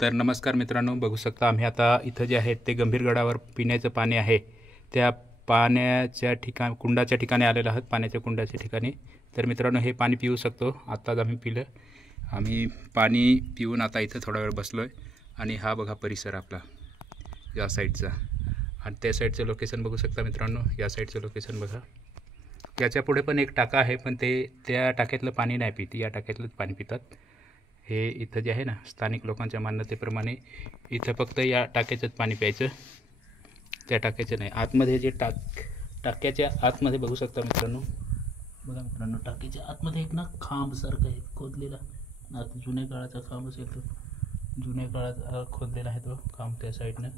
तर नमस्कार मित्रांनो, बघू शकता आम्ही आता इथं जे आहे ते गंभीरगडावर पिण्याचं पाणी आहे त्या पाण्याच्या ठिकाण कुंडाच्या ठिकाणी आलेलो आहोत, पाण्याच्या कुंडाच्या ठिकाणी। तर मित्रांनो हे पाणी पिऊ शकतो। आत्ताच आम्ही पिलं, आम्ही पाणी पिऊन आता इथं थोडा वेळ बसलो आहे आणि हा बघा परिसर आपला या साईडचा आणि त्या साईडचं लोकेशन बघू शकता मित्रांनो। या साईडचं लोकेशन बघा, याच्या पुढे पण एक टाका आहे, पण ते त्या टाक्यातलं पाणी नाही पित, या टाक्यातलंच पाणी पितात। हे इथं जे आहे ना, स्थानिक लोकांच्या मान्यतेप्रमाणे इथं फक्त या टाक्याचंच पाणी प्यायचं, त्या टाक्याचं नाही। आतमध्ये जे टाक्याच्या आतमध्ये बघू शकता मित्रांनो, बघा मित्रांनो, टाकीच्या आतमध्ये एक ना खांब सारखं आहे खोदलेला, आता जुन्या काळाचा खांब असेल तो, जुन्या काळात खोदलेला आहे तो खांब। त्या साईडनं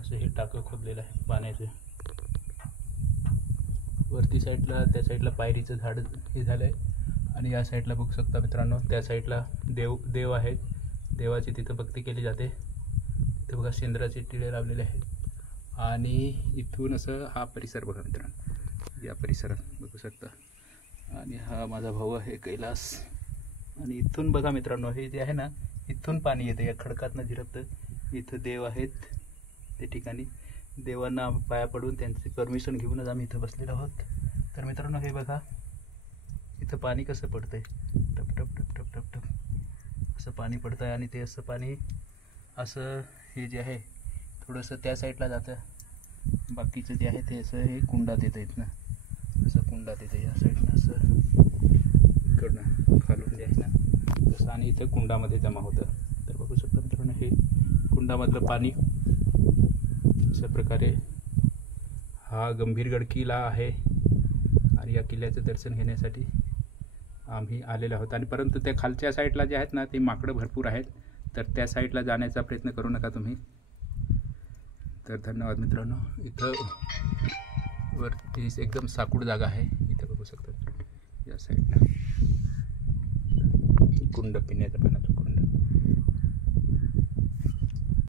असं हे टाकं खोदलेलं आहे पाण्याचं। वरती साईडला त्या साईडला पायरीचं झाड हे झालं आहे आणि या साईडला बघू शकता मित्रांनो, त्या साईडला देव आहेत, देवाची तिथं भक्ती केली जाते। तिथे बघा शेंद्राचे टिळे लावलेले आहेत आणि इथून असं हा परिसर बघा मित्रांनो, या परिसरात बघू शकता। आणि हा माझा भाऊ आहे कैलास, आणि इथून बघा मित्रांनो, हे जे आहे ना, इथून पाणी येतं या खडकातनं झिरपतं। इथं देव आहेत, त्या ठिकाणी देवांना पाया पडून त्यांची परमिशन घेऊनच आम्ही इथं बसलेलो आहोत। तर मित्रांनो हे बघा, इथं पाणी कसं पडतंय, टप टप टप टप टप टप असं पाणी पडतं आहे। आणि ते असं पाणी असं हे जे आहे थोडंसं त्या साईडला जातं, बाकीचं जे आहे ते असं हे कुंडात येतं इथनं, असं कुंडात येतं या साईडनं, असं इकडनं खालून जे आहे ना तसं, आणि इथं कुंडामध्ये जमा होतं। तर बघू शकता मित्रांनो, हे कुंडामधलं पाणी अशा प्रकारे हा गंभीरगड किल्ला आहे आणि या किल्ल्याचं दर्शन घेण्यासाठी आम्ही आलेलो आहोत। आणि परंतु त्या खालच्या साईडला जे आहेत ना, ते माकडं भरपूर आहेत, तर त्या साईडला जाण्याचा प्रयत्न करू नका तुम्ही। तर धन्यवाद मित्रांनो। इथं वरती एकदम साकूड जागा आहे, इथं बघू शकता या साईडला कुंड, पिण्याच्या पाण्याचं कुंड।